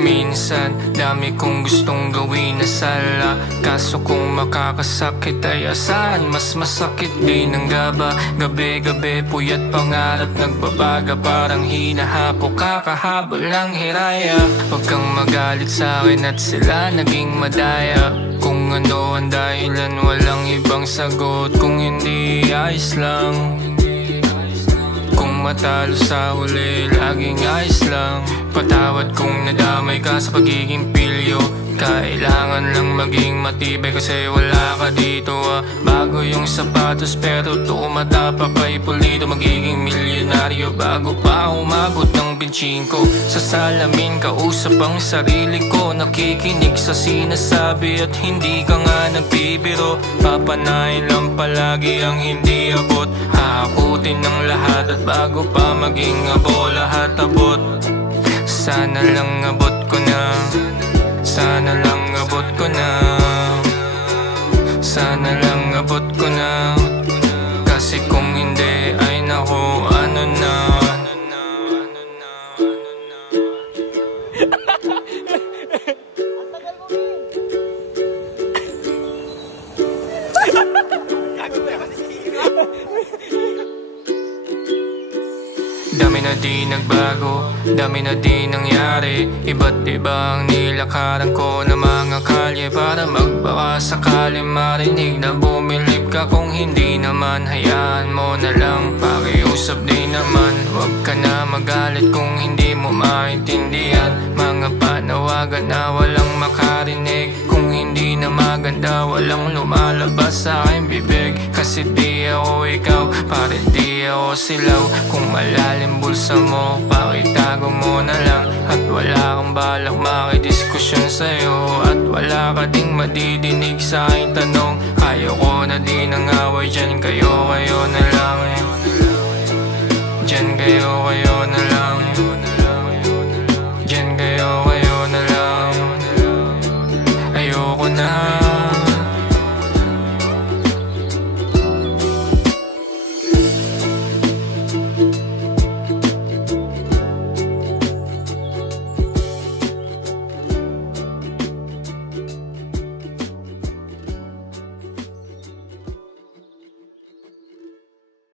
Minsan, dami kong gustong gawin na sala, kaso kung makakasakit ay asahan mas masakit din ang gaba. Gabi-gabi puyat pangarap nagbabaga, parang hinahapo kakahabol ng hiraya. Huwag kang magalit sa'kin at sila naging madaya. Kung ano ang dahilan walang ibang sagot, kung hindi ayos lang. Kung matalo sa huli laging ayos lang. Patawad kung nadamay ka sa pagiging pilyo. Kailangan lang maging matibay kasi wala ka dito Bago yung sapatos pero tumatapak kay pulido. Magiging milyonaryo bago pa umabot ng 25. Sa salamin kausap ang sarili ko, nakikinig sa sinasabi at hindi ka nga nagbibiro. Papanayin lang palagi ang hindi abot, haakutin ng lahat at bago pa maging abo lahat abot. Sana lang abot ko na, sana lang abot ko na, sana lang abot ko na. Kasi kung hindi ay naku ano na. Dami na di nagbago, dami na di nangyari. Iba't ibang nilakaran ko na mga kalye para magbaka sakali marinig na bumilib ka. Kung hindi naman hayaan mo na lang, pakiusap din naman. Huwag ka na magalit kung hindi mo maintindihan mga panawagan na walang makarinig. Kung hindi na maganda walang lumalabas sa aking bibig. Kasi di ako ikaw, pare di ako silaw. Kung malalim bulsa mo, pakitago mo na lang. At wala kang balak makidiskusyon sa'yo, at wala ka ding madidinig sa aking tanong. Ayoko na di ng away, dyan kayo na lang. Dyan kayo na lang.